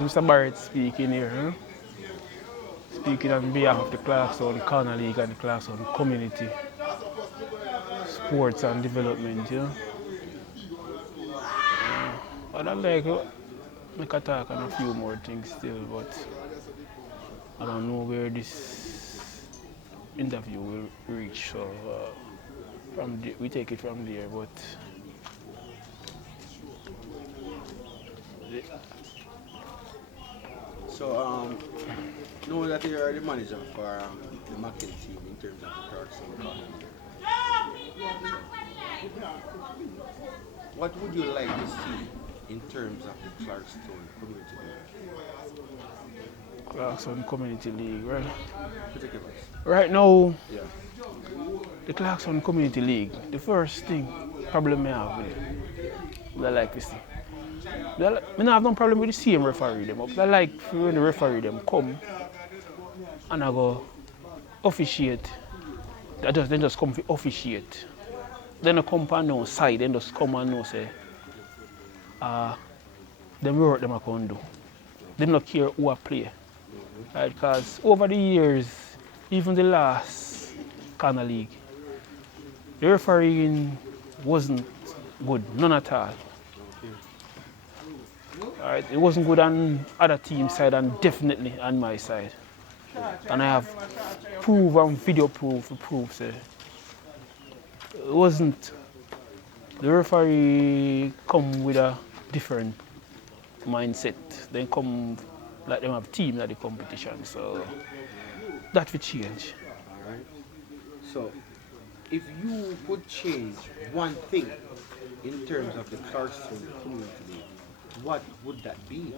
Mr. Barrett speaking here, huh? Speaking on behalf of the Clarkson Corner League and the Clarkson Community Sports and Development, you know. I'd like to make a talk on a few more things still, but I don't know where this interview will reach, so we take it from there, but So, know that you are the manager for the Mackin team in terms of the Clarkson Corner. What would you like to see in terms of the Clarkson Community League? Clarkson Community League, right? Particulars. Right now, Yeah. the Clarkson Community League, the first thing, problem I have with it, I like this thing. I don't have no problem with the same referee them, but I like when the referee them come and I go officiate. They just come to officiate. Then they come on no side, then just come and know say, them work them I can do. They don't care who I play. Right? Because over the years, even the last Corner League, the refereeing wasn't good, none at all. Right, it wasn't good on other team's side and definitely on my side. And I have proof and video proof to prove say it wasn't. The referee come with a different mindset. They come like them have teams at the competition. So that will change. All right. So, if you could change one thing in terms of the Clarkson Community League, what would that be?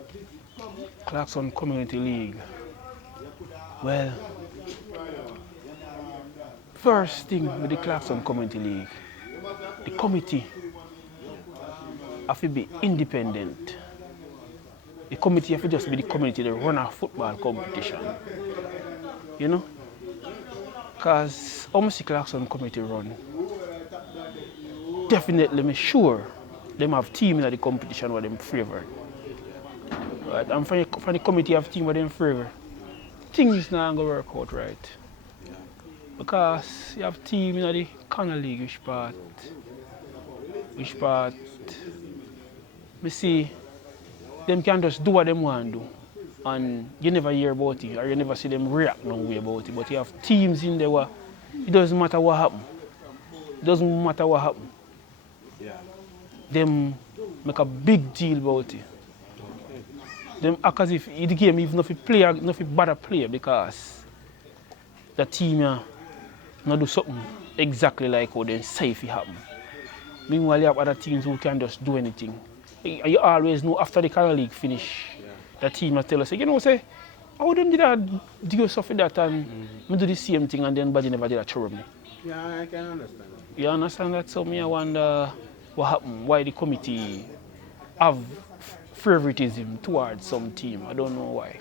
Clarkson Community League. Well, first thing with the Clarkson Community League, the committee have to be independent. The committee have to just be the community that run a football competition. You know? Because almost the Clarkson committee run, definitely me sure them have team in the competition where them favor. Right? And from the committee have team where them favor, things not gonna work out right. Because you have team in the Corner League which part me see them can just do what them want to do. And you never hear about it or you never see them react no way about it. But you have teams in there where it doesn't matter what happens. It doesn't matter what happens. Yeah. Them make a big deal about it. Them act as if the game even if it play, if it bother play because the team not do something exactly like how they say if it happen. Meanwhile you have other teams who can just do anything. You always know after the Corner League finish, the team will tell us, you know, say, how them did that do stuff with that and me do the same thing and then body never did that trouble me. Yeah, I can understand that. You understand that? So me I wonder what happened, why the committee have favoritism towards some team. I don't know why.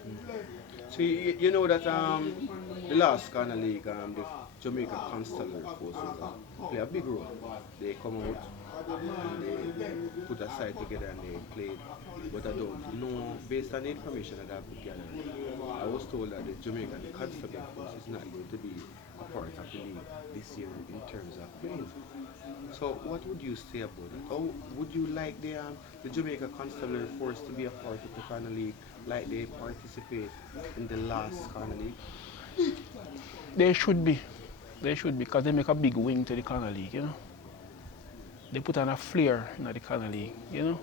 So you know that the last Corner League, the Jamaica Constabulary Forces play a big role. They come out and they put a side together and they played. But I don't know, based on the information that I've gathered, I was told that the Jamaican Constabulary Force is not going to be a part of the league this year in terms of playing. So what would you say about it? How would you like the Jamaica Constabulary Force to be a part of the Corner League like they participate in the last Corner League? They should be. They should be because they make a big wing to the Corner League, you know. They put on a flair in the Corner League, you know.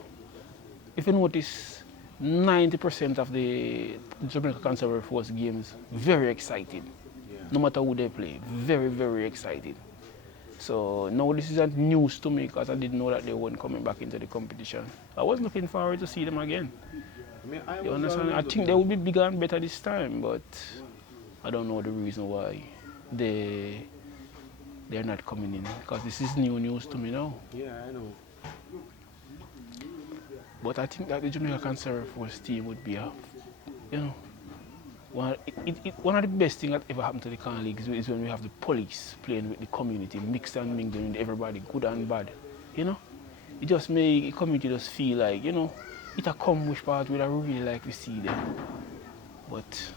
If you notice, 90% of the Jamaica Constabulary Force games, very excited. Yeah. No matter who they play, very, very excited. So now this isn't news to me because I didn't know that they weren't coming back into the competition. I was looking forward to see them again. You understand? I think they will be bigger and better this time, but I don't know the reason why they're not coming in because this is new news to me now. Yeah, I know. But I think that the Jamaica Conservative Force team would be one of the best things that ever happened to the Corner League is when we have the police playing with the community, mixed and mingling with everybody, good and bad. You know? It just makes the community just feel like, you know, it a come which part we'd really like to see them. But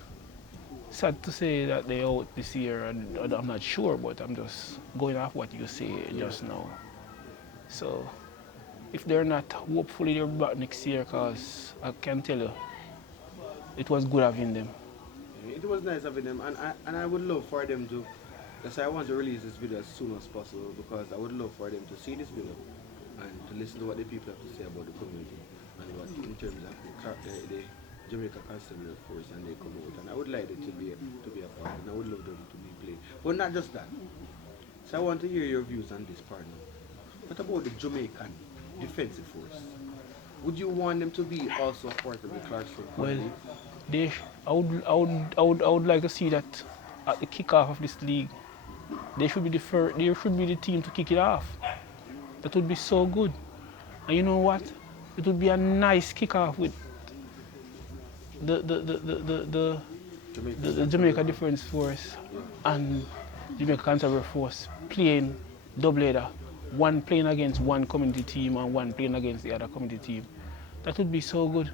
sad to say that they're out this year, and I'm not sure, but I'm just going off what you say just now. So if they're not, hopefully they're back next year, because I can tell you, it was good having them. It was nice having them, and I would love for them to. That's why I want to release this video as soon as possible, because I would love for them to see this video and to listen to what the people have to say about the community and what in terms of the Jamaica Constabulary Force, and they come out. And I would like them to be a part, and I would love them to be played. But not just that. So I want to hear your views on this part now. What about the Jamaican Defensive Force? Would you want them to be also a part of the Clarkson? Well, I would like to see that at the kickoff of this league, they should be the team to kick it off. That would be so good. And you know what? It would be a nice kickoff with the Jamaica Defense Force and Jamaica Constabulary Force playing doubleheader. One playing against one community team and one playing against the other community team. That would be so good.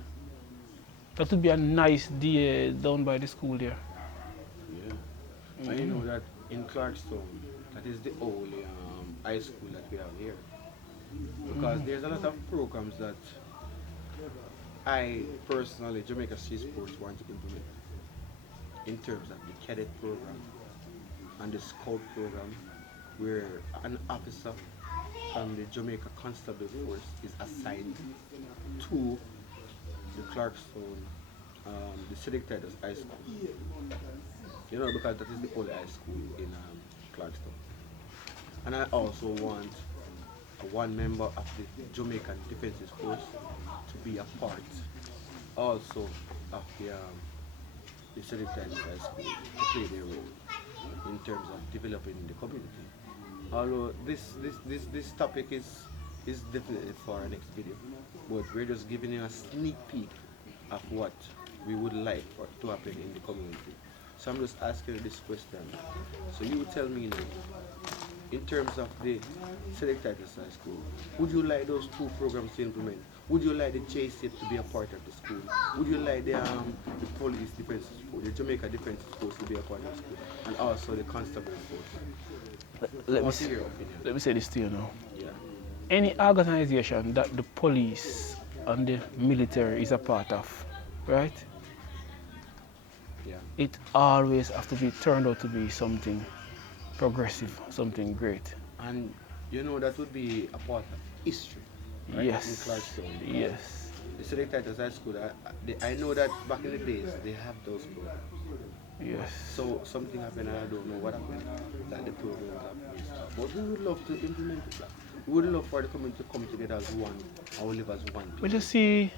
That would be a nice day down by the school there. Yeah. And you know that in Clarkstown, that is the only high school that we have here. Because there's a lot of programs that I personally, Jamaica Street Sports, want to implement. In terms of the cadet program and the scout program, where an officer from the Jamaica Constabulary Force is assigned to the Clarkstown, the Cedric Titus High School. You know, because that is the only high school in Clarkstown. And I also want one member of the Jamaican Defensive Force to be a part also of the Cedric Titus High School to play their role in terms of developing the community. Although this topic is definitely for our next video, but we're just giving you a sneak peek of what we would like to happen in the community. So I'm just asking you this question. So you tell me now, in terms of the Cedric Titus High School, would you like those two programs to implement? Would you like the JSIP to be a part of the school? Would you like the police defense force, the Jamaica Defense Force to be a part of the school? And also the constabulary force? Let me say this to you now. Yeah. Any organization that the police and the military is a part of, right? Yeah. It always has to be turned out to be something progressive, something great. And you know that would be a part of history, right? Yes. In Clarkstown. Yes. The Cedric Titus High School, I know that back in the days they have those programs. Yes. So something happened and I don't know what happened, that the programs have stopped. But we would love to implement it. We would love for the community to come together as one and we live as one. Well, you see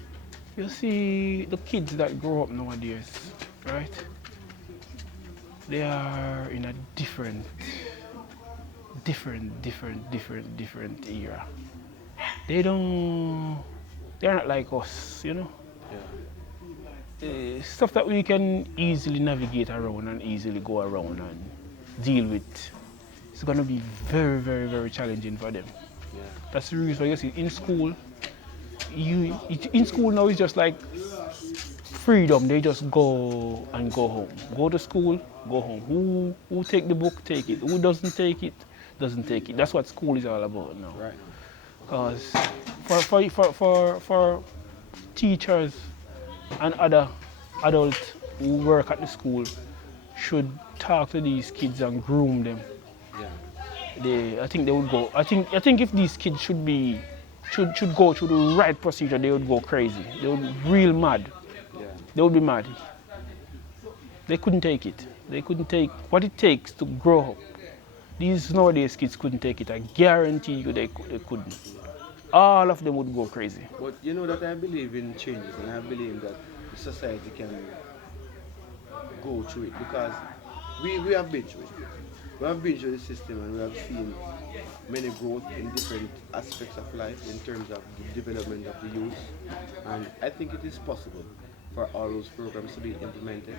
the kids that grow up nowadays, right? They are in a different era. They're not like us, you know? Yeah. Stuff that we can easily navigate around and easily go around and deal with. It's gonna be very, very, very challenging for them. Yeah. That's the reason why you see in school, in school now it's just like freedom. They just go and go home. Go to school, go home. Who take the book, take it. Who doesn't take it, doesn't take it. That's what school is all about now. Right. Because for teachers and other adults who work at the school should talk to these kids and groom them. Yeah. I think they would go. I think if these kids should go through the right procedure, they would go crazy. They would be real mad. Yeah. They would be mad. They couldn't take it. They couldn't take what it takes to grow up. These nowadays kids couldn't take it. I guarantee you they couldn't. All of them would go crazy. But you know that I believe in changes, and I believe that the society can go through it, because we have been through it. We have been through the system and we have seen many growth in different aspects of life in terms of the development of the youth. And I think it is possible for all those programs to be implemented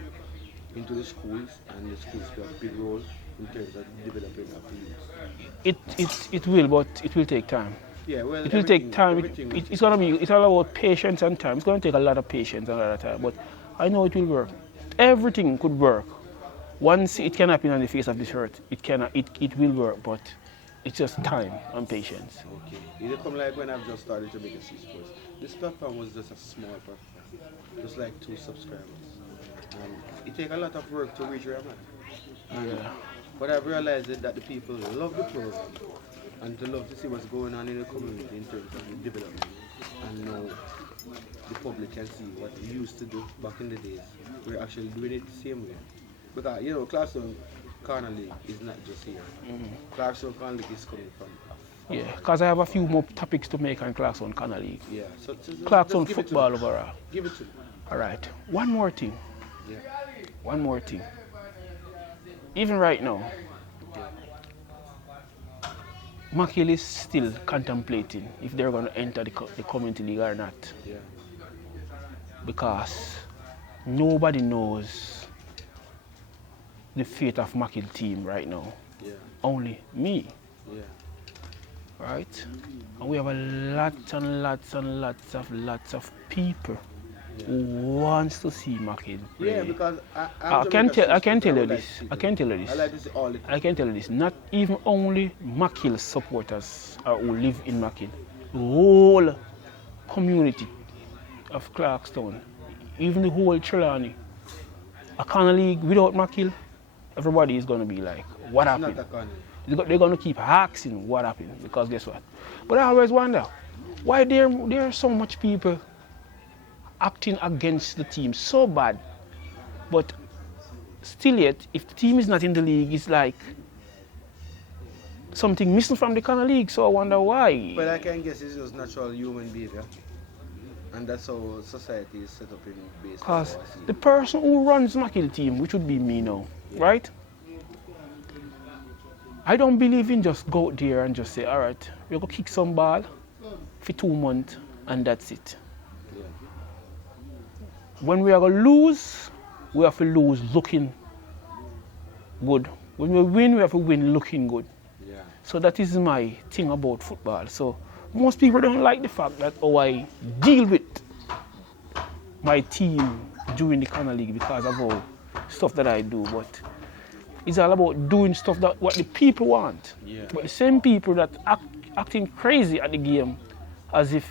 into the schools, and the schools play a big role in terms of the development of the youth. It will, but it will take time. Yeah, well, It will take time. everything will It's all about patience and time. It's going to take a lot of patience and a lot of time. But I know it will work. Everything could work. Once it can happen on the face of this earth, it will work. But it's just time and patience. Okay. It come like when I've just started Jamaica Street Sports. This platform was just a small platform, just like 2 subscribers. And it take a lot of work to reach where I'm at. Yeah. But I've realized that the people love the program and to love to see what's going on in the community in terms of the development. And now the public can see what we used to do back in the days. We're actually doing it the same way. Because, you know, Clarkson Corner League is not just here. Clarkson Corner League is coming from Yeah, because I have a few more topics to make on Clarkson Corner League. yeah. So Clarkson just give it to football me. overall. Give it to me. All right. One more thing. Yeah. One more thing. Even right now, Makil is still contemplating if they're going to enter the community league or not. Yeah. Because nobody knows the fate of Makil team right now. Yeah. Only me, Yeah. right? And we have a lots of people who wants to see Makil play. Yeah, because I can tell you this. I can tell you this. I like this all the time. I can tell you this. Not even only Makil supporters who live in Makil. The whole community of Clarkstown, even the whole Trelawney, a Corner League without Makil, everybody is going to be like, what It's happened? not a corner. They're going to keep asking what happened, because guess what? But I always wonder, why there are so much people acting against the team so bad, but still yet, if the team is not in the league, it's like something missing from the Corner League, so I wonder why. But I can guess it's just natural human behavior. And that's how society is set up in base. Because the person who runs Makil team, which would be me now, right? I don't believe in just go out there and just say, all right, we're going to kick some ball for 2 months and that's it. Yeah. When we are going to lose, we have to lose looking good. When we win, we have to win looking good. Yeah. So that is my thing about football. So most people don't like the fact that I deal with my team during the Corner League because of all stuff that I do. But it's all about doing stuff that what the people want. Yeah. But the same people that acting crazy at the game, as if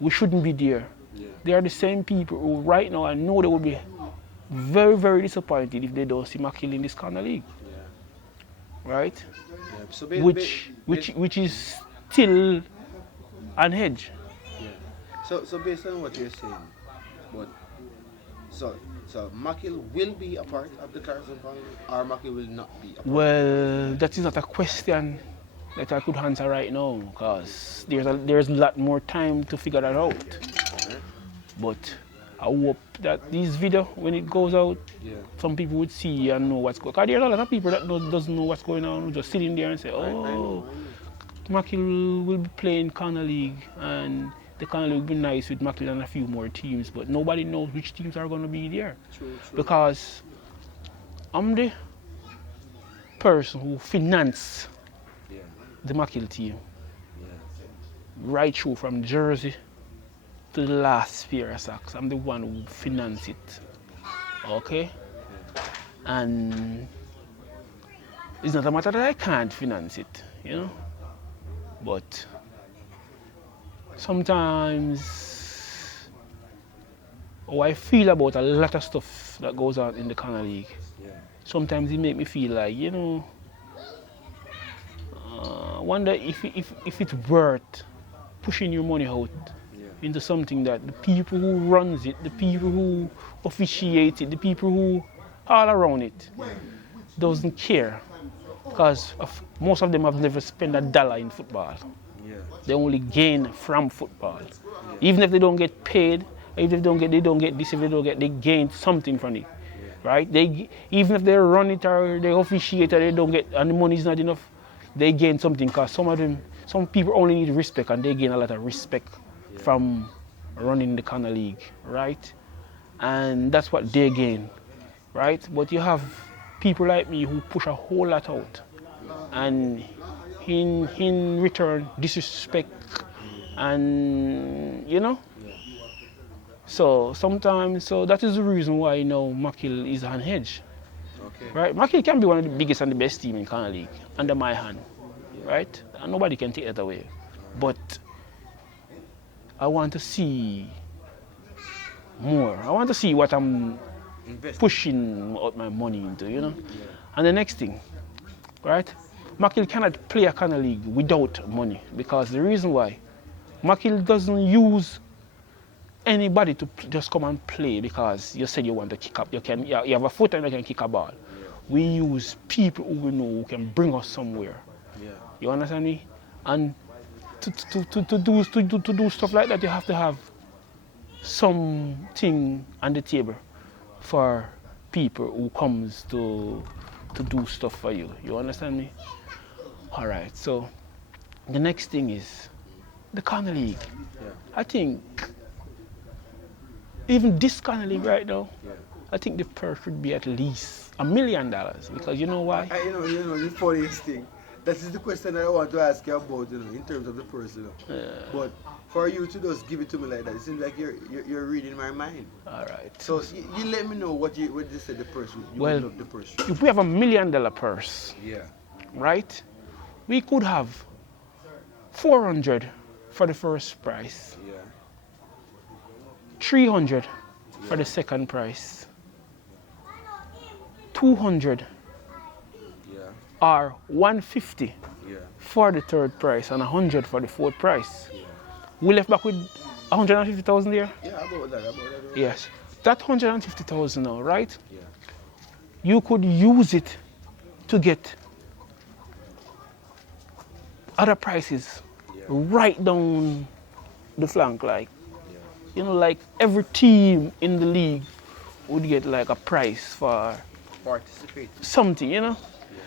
we shouldn't be there. Yeah. They are the same people who right now I know they will be very, very disappointed if they don't see Makil in this Corner League. Yeah. Right? Yeah. So Which is still an edge. Yeah. So based on what you're saying, but so Makil will be a part of the Clarkson Corner League, or Makil will not be a part? Well, that is not a question that I could answer right now, because there's a lot more time to figure that out. Okay. But I hope that this video, when it goes out, Yeah. some people would see and know what's going on. Because there's a lot of people that doesn't know what's going on, who just sitting there and say, I know. Makil will be playing Corner League, and the Corner League will be nice with Makil and a few more teams, but nobody knows which teams are going to be there. True. Because I'm the person who financed Yeah. the Makil team Yeah. right through from Jersey to the last pair of socks. I'm the one who financed it. Okay? And it's not a matter that I can't finance it, you know? But sometimes how I feel about a lot of stuff that goes on in the Corner League, Yeah. sometimes it makes me feel like, wonder if it's worth pushing your money out into something that the people who runs it, the people who officiate it, the people who all around it doesn't care, because most of them have never spent $1 in football. Yeah. They only gain from football. Even if they don't get paid, even if they don't get this, if they don't get, they gain something from it, right? Even if they run it or they officiate or they don't get, and the money is not enough, they gain something, because some people only need respect, and they gain a lot of respect from running the Corner League, right? And that's what they gain, right? But you have people like me who push a whole lot out, and in return disrespect and So sometimes, that is the reason why Mackil is on edge. Okay. Right? Mackil can be one of the biggest and the best team in Canada League under my hand. Right? And nobody can take that away. But I want to see more. I want to see what I'm pushing out my money into, And the next thing, right? Mackil cannot play a Canada League without money because the reason why Mackil doesn't use anybody to just come and play because you said you want to kick up. You have a foot and you can kick a ball. Yeah. We use people who we know who can bring us somewhere. Yeah. You understand me? And to do stuff like that, you have to have something on the table for people who comes to do stuff for you. You understand me? All right. So the next thing is the Canada League. Yeah. I think even this Canada League right now, I think the purse should be at least $1 million because you know why? The funniest thing. That is the question I want to ask you about, in terms of the purse, But for you to just give it to me like that, it seems like you're reading my mind. All right. So you let me know what you said the purse. Well, love the purse. If we have $1 million purse, right, we could have 400 for the first prize. 300 for the second prize, 200 or 150 for the third prize, and 100 for the fourth prize. We left back with 150,000 there? Yeah, about that. Yes. That 150,000 now, right? Yeah. You could use it to get other prices right down the flank, like. Like every team in the league would get like a prize for participate. Something, Yeah.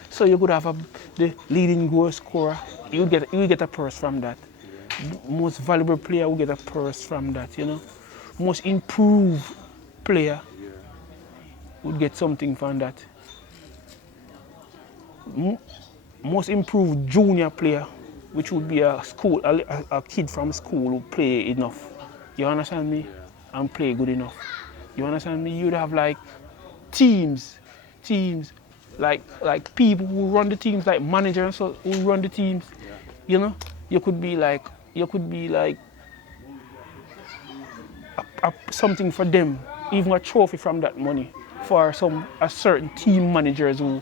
So you could have the leading goal scorer. You get a purse from that. Yeah. Most valuable player will get a purse from that. Most improved player would get something from that. Most improved junior player, which would be a kid from school who play enough. You understand me? And play good enough. You understand me? You'd have like teams, like people who run the teams, like managers who run the teams. Yeah. You could be like something for them, even a trophy from that money for a certain team managers who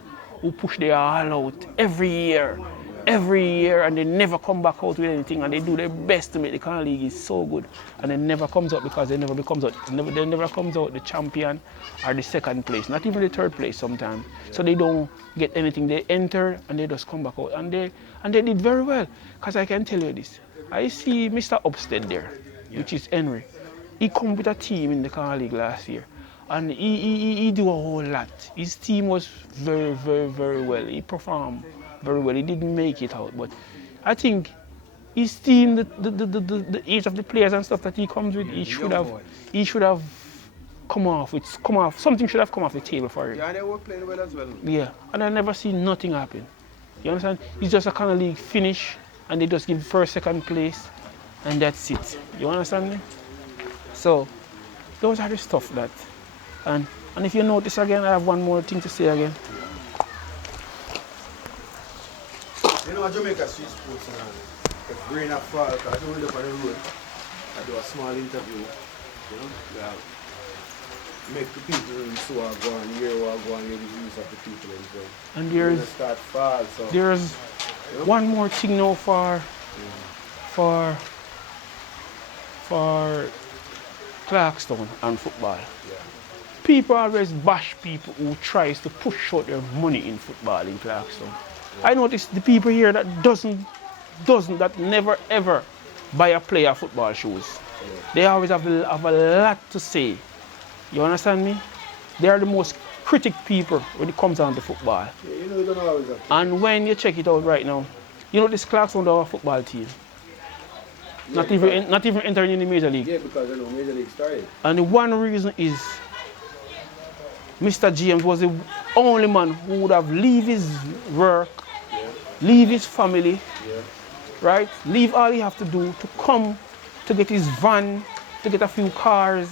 push their all out every year, and they never come back out with anything, and they do their best to make the Canada League is so good, and they never comes out because they never comes out the champion or the second place, not even the third place sometimes. So they don't get anything. They enter and they just come back out, and they did very well. Because I can tell you this, I see Mr. Upstead there, which is Henry. He come with a team in the Canada League last year, and he do a whole lot. His team was very, very, very well. He performed very well. He didn't make it out, but I think his team, the age of the players and stuff that he comes with, he should have something should have come off the table for him. Yeah, and they were playing well as well. Yeah, and I never seen nothing happen. You understand? It's just a kind of league finish, and they just give first, second place, and that's it. You understand me? So those are the stuff that, and if you notice again, I have one more thing to say again. Jamaica Street Sports, if rain or fall, because I don't look on the road, I do a small interview, make the people so I go and hear the views of the people and so. There's one more thing now for Clarkstown and football. Yeah. People always bash people who tries to push out their money in football in Clarkstown. I notice the people here that that never ever buy a player football shoes. Yeah. They always have a lot to say. You understand me? They are the most critic people when it comes down to football. Yeah, you don't always have to. And when you check it out right now, this Clarkstown our football team. Yeah, not even entering in the Major League. Yeah, because Major League started. And the one reason is Mr. James was the only man who would have leave his work leave his family, Yeah. right? Leave all he have to do to come to get his van, to get a few cars,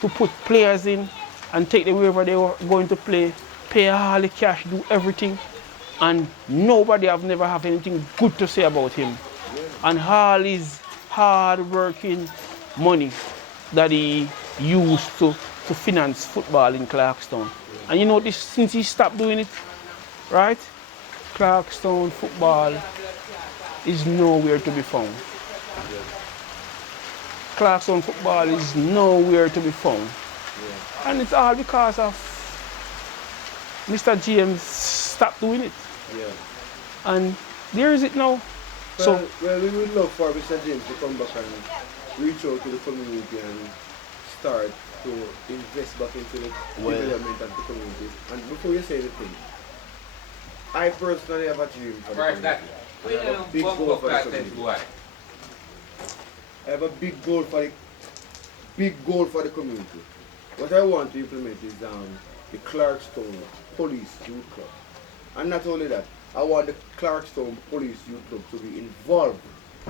to put players in and take them wherever they were going to play, pay all the cash, do everything. And nobody have never have anything good to say about him. Yeah. And all his hard working money that he used to finance football in Clarkstown. And you know this, since he stopped doing it, right? Clarkstown football is nowhere to be found. Clarkstown football is nowhere to be found. Yeah. And it's all because of Mr. James stopped doing it. Yeah. And there is it now. Well, we would love for Mr. James to come back and reach out to the community and start to invest back into the development of the community. And before you say anything, I personally have a dream for the community. I have a big goal for the community. I have a big goal for the community. What I want to implement is the Clarkstown Police Youth Club. And not only that, I want the Clarkstown Police Youth Club to be involved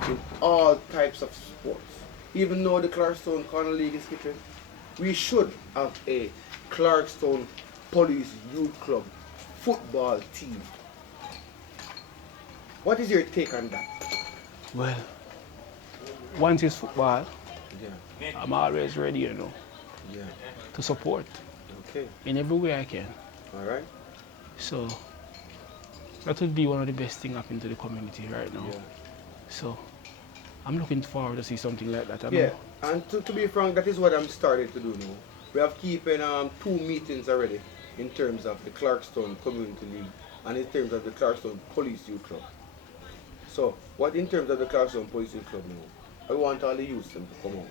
in all types of sports. Even though the Clarkstown Corner League is kicking, we should have a Clarkstown Police Youth Club football team. What is your take on that? Well, once it's football, Yeah. I'm always ready, you know, Yeah. to support Okay. in every way I can. Alright. So that would be one of the best things happening to the community right now. Yeah. So I'm looking forward to see something like that. I Yeah. know. And to be frank, that is what I'm starting to do now. We have keeping 2 meetings already in terms of the Clarkstown Community League and in terms of the Clarkstown Police Youth Club. So, what in terms of the Clarkstown Police Youth Club now, I want all the youths them to come out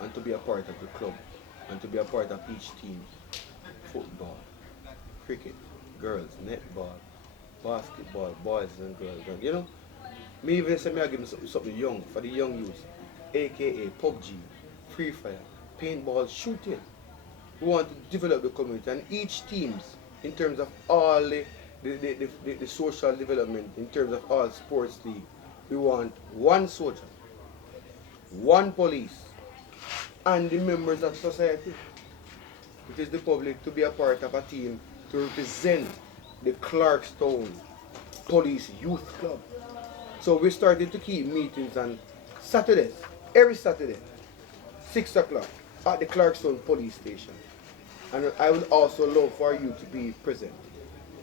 and to be a part of the club and to be a part of each team. Football, cricket, girls, netball, basketball, boys and girls. And, you know, me even say me I give them something young for the young youths, aka PUBG, Free Fire, paintball, shooting. We want to develop the community and each teams in terms of all the social development, in terms of all sports league. We want one soldier, one police, and the members of society. It is the public to be a part of a team to represent the Clarkstown Police Youth Club. So we started to keep meetings on Saturdays, every Saturday, 6 o'clock at the Clarkstown Police Station. And I would also love for you to be present.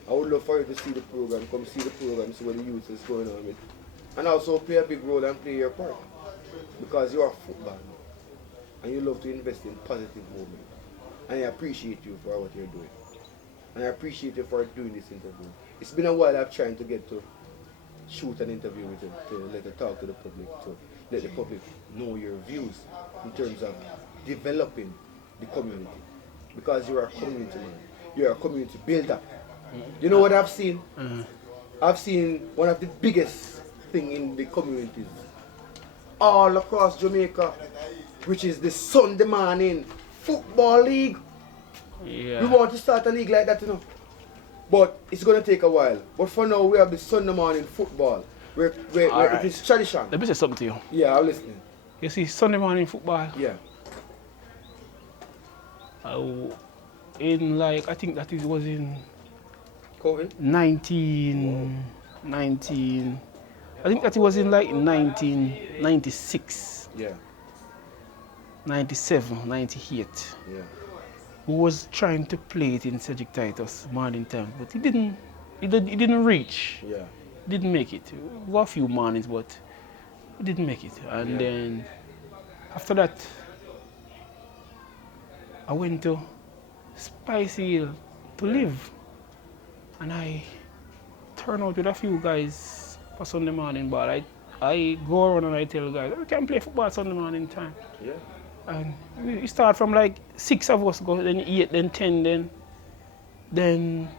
I would love for you to see the program, come see the program, see what the youth is going on with. And also play a big role and play your part. Because you are football now. And you love to invest in positive movement. And I appreciate you for what you're doing. And I appreciate you for doing this interview. It's been a while I've tried to get to shoot an interview with you, to let you talk to the public, to let the public know your views in terms of developing the community. Because you're a community man. You're a community builder. You know what I've seen? I've seen one of the biggest thing in the communities all across Jamaica, which is the Sunday morning football league. Yeah. We want to start a league like that, you know. But it's going to take a while. But for now, we have the Sunday morning football, where Alright. it is tradition. Let me say something to you. Yeah, I'm listening. You see, Sunday morning football, Yeah. in like, I think that it was in COVID? 19, I think that it was in like 1996, Yeah. 97, 98. Yeah. Who was trying to play it in Cedric Titus morning time, but he didn't reach. Yeah. Didn't make it. We got a few mornings, but we didn't make it. And then after that, I went to Spicy Hill to live. And I turned out with a few guys for Sunday morning ball. I go around and I tell guys, we can play football Sunday morning time. Yeah. And we start from like 6 of us go, then 8, then 10, then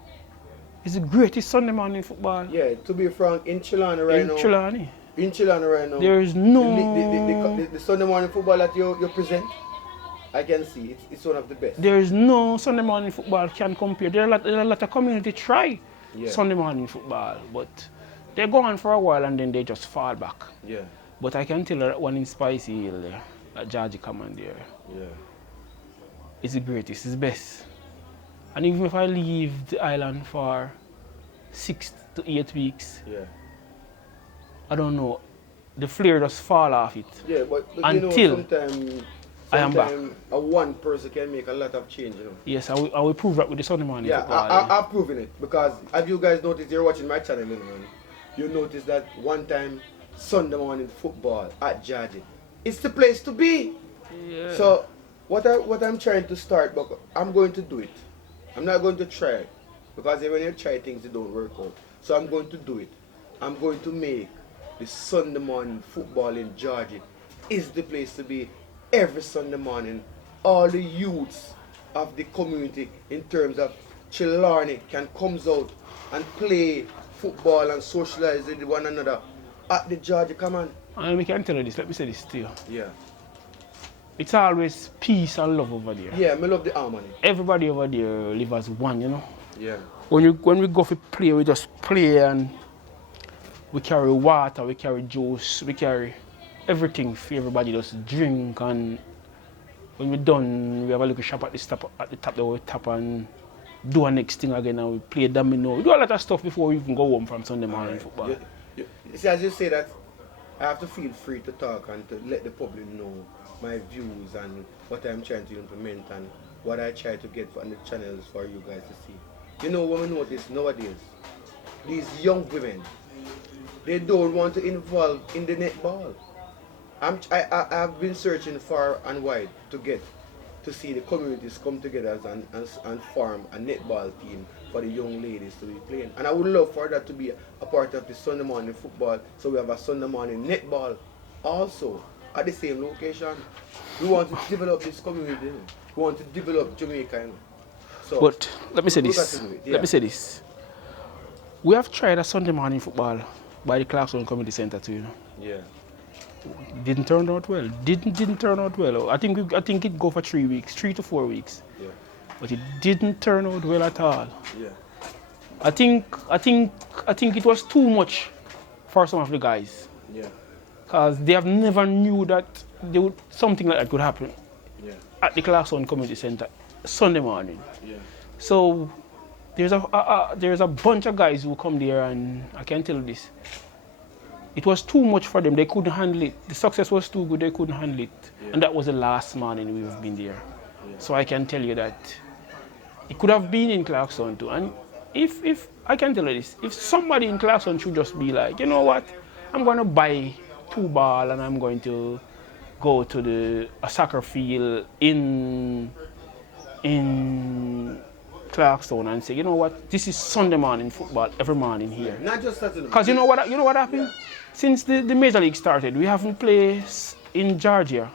it's the greatest Sunday morning football. Yeah, to be frank, in Chilani right now. In Chilani right now. There is no... The Sunday morning football that you present, I can see it's one of the best. There is no Sunday morning football can compare. There are a lot of community try Sunday morning football, but They go on for a while and then they just fall back. Yeah. But I can tell that one in Spicy Hill there, that Georgie Command there, Yeah. is the greatest, it's the best. And even if I leave the island for 6 to 8 weeks, Yeah. I don't know, the flare just fall off it. Yeah, but until you know, sometimes I am back. A one person can make a lot of change, you know. Yes, I will prove that with the Sunday morning. Yeah, football. I've proven it because as you guys noticed, you're watching my channel, you know, you notice that one time Sunday morning football at Georgie, it's the place to be. Yeah. So what I'm trying to start, but I'm going to do it. I'm not going to try it because when you try things, it don't work out. So I'm going to do it. I'm going to make the Sunday morning football in Georgia is the place to be every Sunday morning. All the youths of the community in terms of Chillarney can come out and play football and socialize with one another at the Georgia Command. And we can tell you this, let me say this to you. Yeah. It's always peace and love over there. Yeah, I love the harmony. Everybody over there live as one, you know. Yeah. When we go for play, we just play and we carry water, we carry juice, we carry everything for everybody just drink, and when we're done, we have a little shop at the top there we tap and do our next thing again, and we play domino. We do a lot of stuff before we even go home from Sunday morning football. See, as you say that, I have to feel free to talk and to let the public know my views and what I'm trying to implement and what I try to get on the channels for you guys to see. You know, when we notice nowadays, these young women, they don't want to involve in the netball. I've been searching far and wide to see the communities come together and form a netball team for the young ladies to be playing. And I would love for that to be a part of the Sunday morning football, so we have a Sunday morning netball also at the same location. We want to develop this community. We want to develop Jamaica. So, but let me say this. Let me say this. We have tried a Sunday morning football by the Clarkson Community Center too, you know. Yeah. Didn't turn out well. Didn't turn out well. I think it go for 3 weeks, 3 to 4 weeks. Yeah. But it didn't turn out well at all. Yeah. I think it was too much for some of the guys. Yeah. Because they have never knew that something like that could happen. Yeah. At the Clarkson Community Center Sunday morning. Yeah. So there's a bunch of guys who come there, and I can tell you this. It was too much for them. They couldn't handle it. The success was too good. They couldn't handle it. Yeah. And that was the last morning we've been there. Yeah. So I can tell you that it could have been in Clarkson too. And if I can tell you this, if somebody in Clarkson should just be like, you know what, I'm going to buy 2 balls and I'm going to go to a soccer field in Clarkson and say, you know what, this is Sunday morning football every morning here. Not just that. Because you know what happened? Yeah. Since the Major League started, we haven't played in Georgia.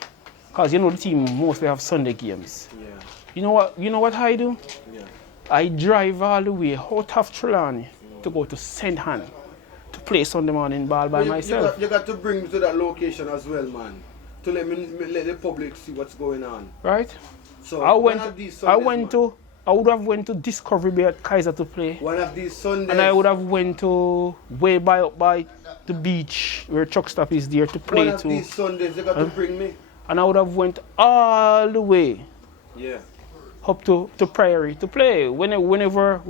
Because you know the team mostly have Sunday games. Yeah. You know what I do? Yeah. I drive all the way out of Trelawney to go to St. Ann to play Sunday morning ball by myself. You got to bring me to that location as well, man. To let the public see what's going on. Right? So I would have went to Discovery Bay at Kaiser to play. One of these Sundays. And I would have went to way up by the beach where truck stop is there to play too. One of these Sundays you got to bring me. And I would have went all the way. Yeah. Up to Prairie to play. Whenever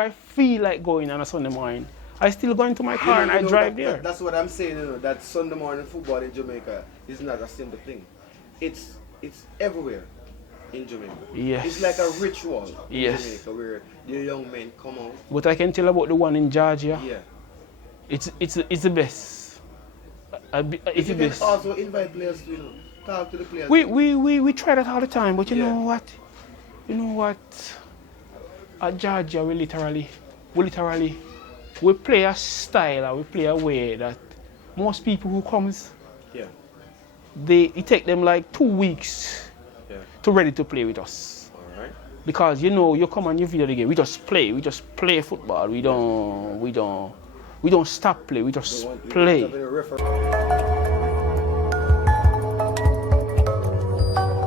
I feel like going on a Sunday morning, I still go into my car and I drive there. That's what I'm saying, you know, that Sunday morning football in Jamaica is not a simple thing. It's everywhere in Jamaica. Yes. It's like a ritual in yes. Jamaica where the young men come out. But I can tell about the one in Georgia. Yeah. It's the best. It's the best. Also invite players to, you know, talk to the players. We try that all the time, but you know what? At Georgia we play a style and we play a way that most people who comes, it take them like 2 weeks to ready to play with us. All right. Because you come and you video the game, we just play football. We don't stop play, we just play.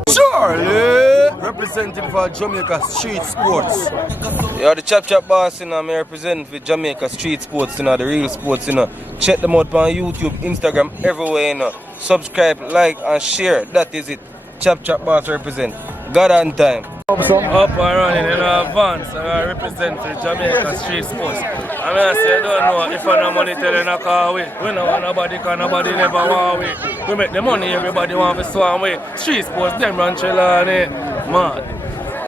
Charlie! representing for Jamaica Street Sports. Yeah, the Chap boss, I represent for Jamaica Street Sports, the real sports, Check them out on YouTube, Instagram, everywhere, Subscribe, like, and share. That is it. Chap boss represent. God on time. Up and running in advance, I represent for Jamaica Street Sports. I mean, I say, I don't know if I no money tell you not call away. We don't want nobody because nobody never want away. We make the money, everybody want to swan away. Street Sports, them run Trelawney, man.